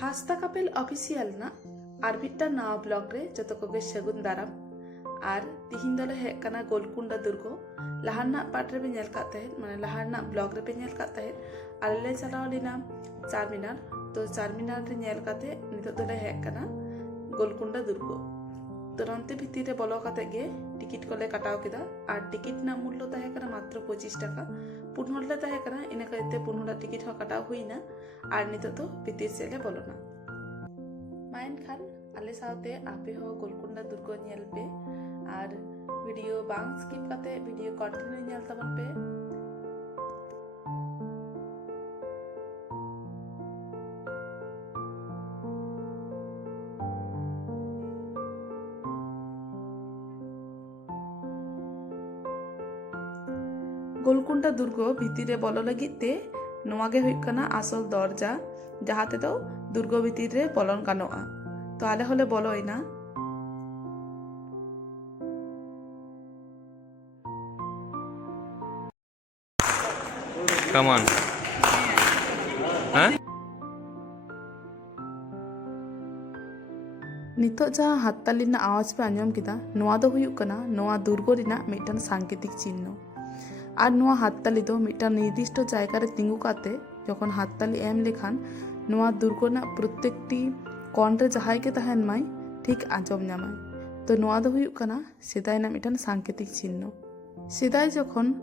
हास्ता Kapil official ना और मिट्टा नवा ब्लॉग रे जतो कोगे सगुन दाराम और तिहिन दले हेक कना गोलकुंडा दुर्गो लहाना पार्ट रे पे नेल का तहेत माने लहाना ब्लॉग रे पे नेल का तहेत आले चलाव लेना चारमीनार तो चारमीनार रे नेल काते नितो दले हेक कना गोलकुंडा दुर्गो तो नंते भितर रे बलो काते गे टिकिट कोले काटाव केदा और टिकिट ना मूल्य ताहे कना मात्र 25 टाका पुन हड़ले ताहे कना इना काते पुन हड़ा टिकिट हो काटाव हुईना और नितो तो भितर से ले बोलोना माइन खान आले सावते आपे हो गोलकुंडा दुर्गो नेल पे और वीडियो बांग स्किप काते वीडियो कंटिन्यू नेल तबन पे गोलकुंडा दुर्गो भितर बोलो लगित ते नोवागे हुई कना आसल दरजा जहाँ ते तो दुर्गो भितर रे बोलन गानोआ तो आले होले बोलोइना Come on. Huh? नितो जहाँ हातताली ना आवाज पे आंजम किदा नोआ दो हुई कना नोआ दुर्गो रिना मिटन सांकेतिक चिन्ह और नोआ हातताली दो मिटन निर्दिष्ट जायगा रे तिंगु काते जखन हातताली एम लेखान नोआ दुर्गो ना प्रत्येकटी कोण रे जहाय के तहन माय ठीक आंजम नामाय तो नोआ दो हुई कना सेदाय ना मिटन सांकेतिक चिन्ह सेदाय जखन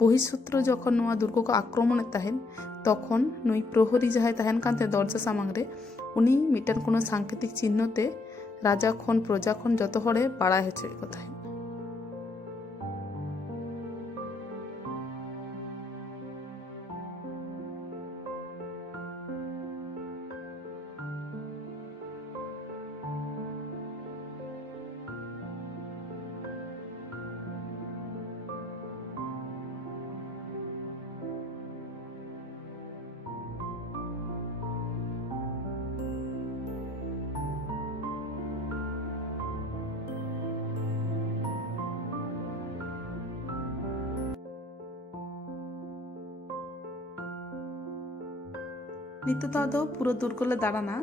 बहिसूत्र जखन नोआ दुर्गो को आक्रमण तहन तखन नुई प्रहरी जहाय तहन कानते दरजा सामांग रे उनी मिटन कोनो सांकेतिक चिन्ह ते राजा खन प्रजा खन जतो हड़े बाड़ाय होचे को तहन नितो दो पूरा दुर्गो ले दाड़ाना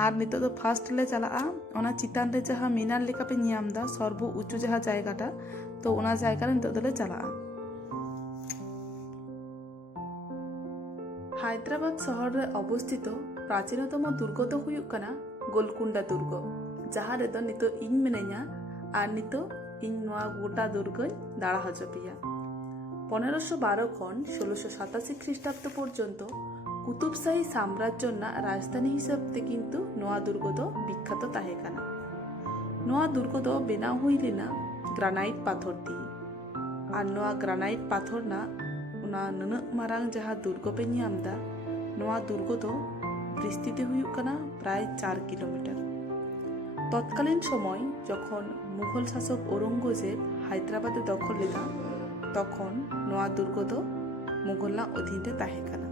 और नितो दो फार्स्ट ले चला ओना चितान रे जहाँ मीनार लेका पे नियाम दा सर्व उच्च जहाँ जायगाटा तो ओना जायगा रे नितो दो ले चला हैदराबाद शहर रे अवस्थित प्राचीनतम दुर्ग तो हुयुक कना गोलकुंडा दुर्ग जहाँ रे दो नितो इन मिने냐 और नितो इन नोआ गोटा दुर्ग दाड़ा हजपिया 1512 खन 1687 ख्रीष्टाब्द पर्यन्त कुतुबशाही साम्राज्य राजधानी हिसाब से किंतु नोआ दुर्ग दो विख्यात ताहे काना नोआ दुर्ग दो बेनाव हुई लेना ग्रानाइट पाथर दी और नोआ ग्रानाइट पाथर ना उना ननक मारांग जहाँ दुर्ग पे नियाम दा नोआ दुर्ग दो विस्तृत हुयुक कना प्राय 4 किलोमीटर तत्कालीन समय जखन मुघल शासक औरंगजेब हैदराबादे दखल लेदा तखन नोआ दुर्ग दो मुघलना अधीन रे ताहे काना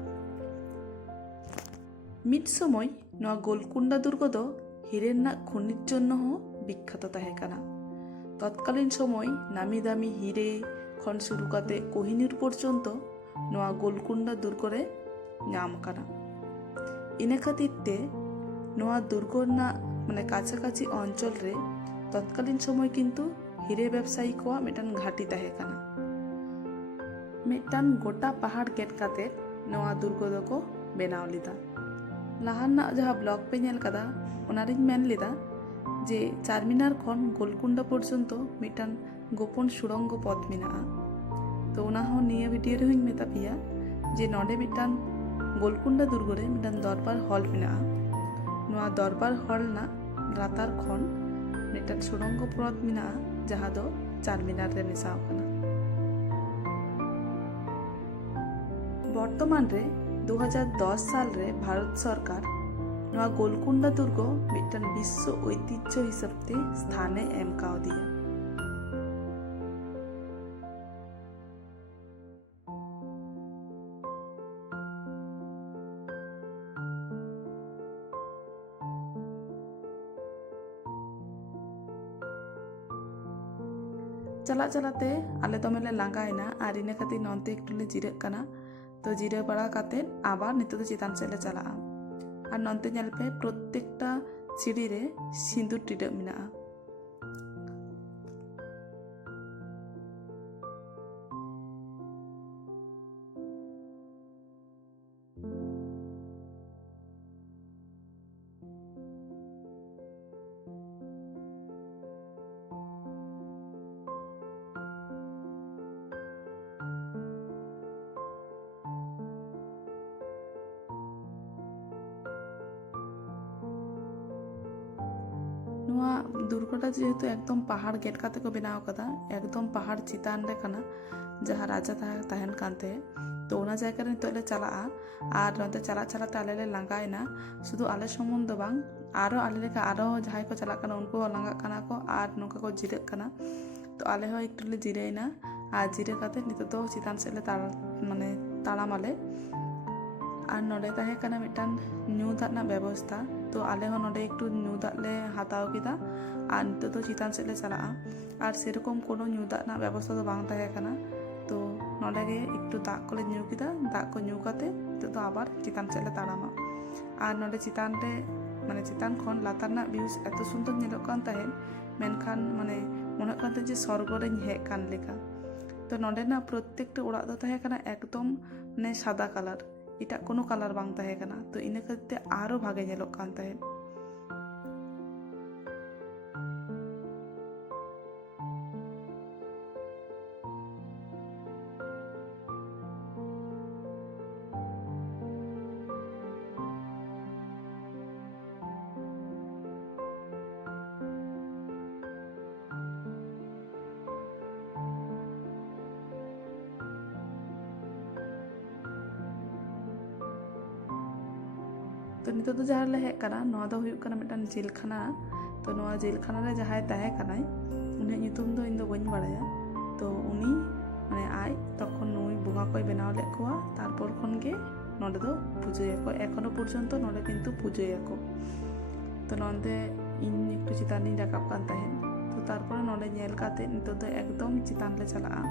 मिट समय नोआ गोलकुंडा दुर्ग दो हिरेन खनिर जन्य हो विख्यात ताहे काना तत्कालीन समय नामी दामी हिरे खन शुरू काते कोहिनूर पर्यन्त नोआ गोलकुंडा दुर्ग रे नाम काना इने खातिर ते नोआ दुर्ग ना माने काछाकाछि अंचल रे तत्कालीन समय किंतु हिरे व्यवसायी को मिटन घाटी ताहे काना मिटन गोटा पहाड़ गेट काते नोआ दुर्ग दो को बेनाव लिदा लहाना जहाँ ब्लॉग पे नेल कदा ओनारिन मेन लेदा जे चारमीनार खन गोलकुंडा पर्यन्त मिटन गोपन सुरंग पथ मेना तो ओना हो निया वीडियो रे हुइन मेता पिया जे नोडे मिटन गोलकुंडा दुर्ग रे मिटन दरबार हॉल मेना नोआ दरबार हॉल ना लातार खन मिटन सुरंग पथ मेना जहाँ दो चारमीनार रे मेसाव कना बर्तमान रे 2010 साल रे भारत सरकार नोआ गोलकुंडा दुर्ग मिटन विश्व ऐतिह्य हिसाब से स्थाने एम काव दिया चला चलाते आले दमेले लांगायना और इना खातिर नन्ते एकटुले जिराग कना तो जिरा बड़ा काते आबार नितो चितान सेले चला ᱟᱨ ᱱᱚᱱᱛᱮ ᱧᱮᱞ ᱯᱮ ᱯᱨᱚᱛᱛᱮᱠᱴᱟ ᱥᱤᱲᱤ ᱨᱮ ᱥᱤᱸᱫᱩᱨ ᱴᱤᱰᱟᱹᱜ ᱢᱮᱱᱟᱜᱼᱟ। ᱱᱚᱣᱟ ᱫᱩᱨᱜᱚᱴᱟ ᱡᱮহেᱛু একদম পাহাড় গেট কাতে ᱠᱚ ᱵᱮᱱᱟᱣ ᱟᱠᱟᱫᱟ, একদম ᱯᱟᱦᱟᱲ ᱪᱮᱛᱟᱱ ᱨᱮ ᱠᱟᱱᱟ ᱡᱟᱦᱟᱸ ᱨᱟᱡᱟ ᱛᱟᱦᱮᱱ ᱠᱟᱱ ᱛᱟᱦᱮᱸ। ᱛᱚ ᱚᱱᱟ ᱡᱟᱭᱜᱟ ᱨᱮ ᱱᱤᱛᱚᱜ ᱞᱮ ᱪᱟᱞᱟᱜᱼᱟ ᱟᱨ ᱱᱚᱛᱮ ᱪᱟᱞᱟᱜ ᱪᱟᱞᱟᱜ ᱛᱮ ᱟᱞᱮ ᱞᱮ ᱞᱟᱸᱜᱟᱭᱮᱱᱟ। ᱥᱩᱫᱷᱩ ᱟᱞᱮ ᱥᱩᱢᱩᱝ ᱫᱚ ᱵᱟᱝ, ᱟᱨᱚ ᱟᱞᱮ ᱞᱮᱠᱟ ᱟᱨᱚ ᱡᱟᱦᱟᱸᱭ ᱠᱚ ᱪᱟᱞᱟᱜ ᱠᱟᱱᱟ ᱩᱱᱠᱩ ᱦᱚᱸ ᱞᱟᱸᱜᱟᱜ ᱠᱟᱱᱟ ᱠᱚ ᱟᱨ ᱱᱚᱝᱠᱟ ᱠᱚ ᱡᱤᱨᱟᱹᱜ ᱠᱟᱱᱟ। ᱛᱚ ᱟᱞᱮ ᱦᱚᱸ ᱮᱠᱴᱩ ᱞᱮ ᱡᱤᱨᱟᱹᱭᱮᱱᱟ ᱟᱨ ᱡᱤᱨᱟᱹ ᱠᱟᱛᱮ ᱱᱤᱛᱚᱜ ᱫᱚ ᱪᱮᱛᱟᱱ ᱥᱮᱫ ᱞᱮ ᱛᱟᱲᱟᱢᱟᱞᱮ। ᱟᱨ ᱱᱚᱰᱮ ᱛᱟᱦᱮᱸ ᱠᱟᱱᱟ ᱢᱤᱫᱴᱟᱱ ᱧᱩ ᱫᱟᱜ ᱨᱮᱱᱟᱜ ᱵᱮᱵᱚᱥᱛᱷᱟ। ᱛᱚ ᱟᱞᱮ ᱦᱚᱸ ᱱᱚᱰᱮ ᱮᱠᱴᱩ ᱧᱩ ᱫᱟᱜ ᱞᱮ ᱦᱟᱛᱟᱣ ᱠᱮᱫᱟ ᱟᱨ ᱱᱤᱛᱚᱜ ᱫᱚ ᱪᱮᱛᱟᱱ ᱥᱮᱫ ᱞᱮ ᱪᱟᱞᱟᱜᱼᱟ। ᱟᱨ ᱥᱮᱨᱚᱠᱚᱢ কোনো ᱧᱩ ᱫᱟᱜ ᱨᱮᱱᱟᱜ ᱵᱮᱵᱚᱥᱛᱷᱟ ᱫᱚ ᱵᱟᱝ ᱛᱟᱦᱮᱸ ᱠᱟᱱᱟ। ᱛᱚ ᱱᱚᱰᱮ ᱜᱮ একটু দাগ করে ᱧᱩ ᱠᱮᱫᱟ, দাগ ᱠᱚ ᱧᱩ ᱠᱟᱛᱮ ᱱᱤᱛᱚᱜ ᱫᱚ আবার চিতান ᱥᱮᱫ ᱞᱮ ᱛᱟᱲᱟᱢᱟ। ᱟᱨ ᱱᱚᱰᱮ ᱪᱮᱛᱟᱱ ᱨᱮ ᱪᱮᱛᱟᱱ ᱠᱷᱚᱱ ᱞᱟᱛᱟর ᱨᱮᱱᱟᱜ ᱵᱷᱤᱭᱩᱥ ᱮᱛᱚ ᱥᱩন্দᱚᱨ ᱧᱮᱞᱚᱜ ᱠᱟᱱ ᱛᱟᱦᱮᱸᱫ, ᱢᱮᱱᱠᱷᱟᱱ ᱢᱚᱱᱮ ᱦᱩᱭᱩᱜ ᱠᱟᱱ ᱛᱟᱦᱮᱸᱫ ᱡᱮ ᱥᱚᱨᱜᱚ ᱨᱮᱧ ᱦᱮᱡ ᱠᱟᱱ ᱞᱮᱠᱟ। ᱛᱚ ᱱᱚᱰᱮᱱᱟᱜ ᱯᱨᱚᱛᱛᱮᱠᱴᱟ ᱚᱲᱟᱜ ᱫᱚ ᱛᱟᱦᱮᱸ ᱠᱟᱱᱟ একদম সাদা কালার, ᱮᱴᱟᱜ কোনো কালার ᱵᱟᱝ ᱛᱟᱦᱮᱸ ᱠᱟᱱᱟ। ᱛᱚ ᱤᱱᱟᱹ ᱠᱷᱟᱹᱛᱤᱨ ᱛᱮ আরো ভাগে ᱧᱮᱞᱚᱜ ᱠᱟᱱ ᱛᱟᱦᱮᱸᱫ। तो नितोग दो जहाँ ले हेज कना नोआ दो हुयुग कना मिदटान जेलखाना। तो नोआ जेलखाना रे जहांय ताहें कनाय उनी ᱧᱩᱛᱩᱢ ᱫᱚ ᱤᱧ ᱫᱚ ᱵᱟᱹᱧ ᱵᱟᱲᱟᱭᱟ। तो उनी आय तखन नुई बोंगा कोय बेनाव लेद कोवा, तारपर खन गे नोडे दो पुजोयाको, एखोनो पर्यन्तो नोडे किन्तु पुजोयाको। तो नोंदे इन एकटु चितान ᱤᱧ राकाब कान ताहेन। तो तारपर नोडे ñेल काते नितोग दो एकदम चितान ले चलाआ।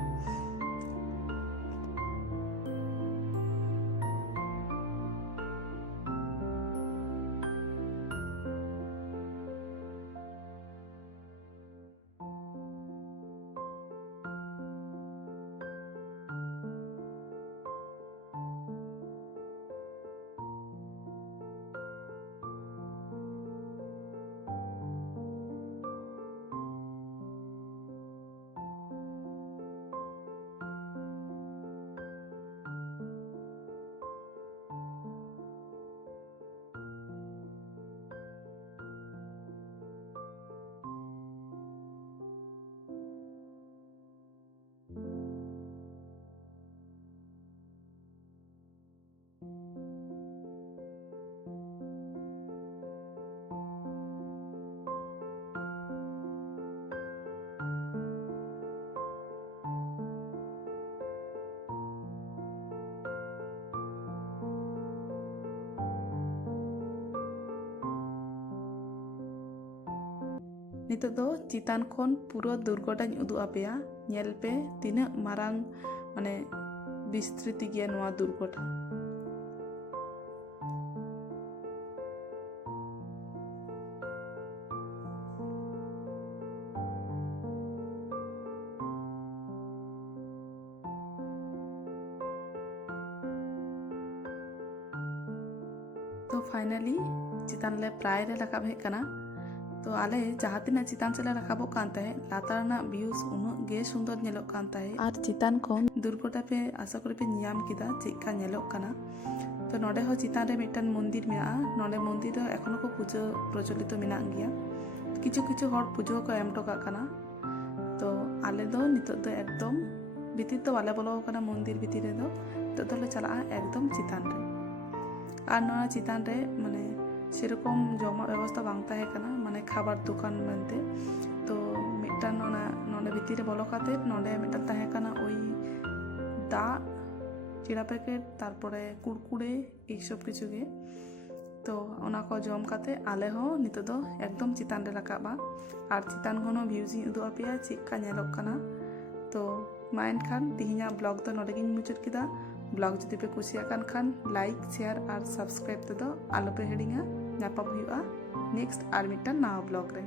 नितोग दो चितान खन पूरा दुर्गटाኝ उदुग आपेया, ñेल पे तिनाग मारांग विस्तृति गया नोआ दुर्गटा। तो फाइनली चितान ले प्राय रे राकाब हेज कना। तो आले जहाँ तिना चितान से राकाबो कान ताहे लातार ना व्यूज उनुग गे सुंदर ñेलोग कान ताहे। आर चितान खन दुर्गटा पे आशा करी पे ñाम किदा चेका ñेलोग काना। तो नोडे हो चितान रे मिदटान मंदिर मेनाआ, नोडे मंदिर दो एखोनो को पुजो प्रचलित मेनाग गिया, किछु किछु हर पुजो को एम टोका काना। तो आले दो नितोग दो एकदम भितिर तो बाले बोलो काना मंदिर भितिर रे दो, नितोग दोले चलाआ एकदम चितान रे। आर नोआ चितान रे सेरकम जमा व्यवस्था बांग ताहे कना, खाबार दुकान मेनते। तो मिदटान नोडे भितिर रे बोलो काते नोडे मिदटान ताहे कना ओई दा चिड़ा पैकेट तारपरे कुरकुरे एई सब किछु गे। तो ओना को जम काते आले हो नितोग दो एकदम चितान रे राकाबा। आर चितान खन भिउज ᱤᱧ उदुग आपेया चेका ñेलोग काना। तो मा एनखान तिहिᱧाग ब्लॉग दो नोडे गिᱧ मुचाद किदा। ब्लॉग जुदी पे कुसियाकान खान लाइक शेयर और सब्सक्राइब तेदो आलोपे हिड़िंगा। नापाम हुआ नेक्स्ट आर मिट्टान नवा ब्लॉग रे।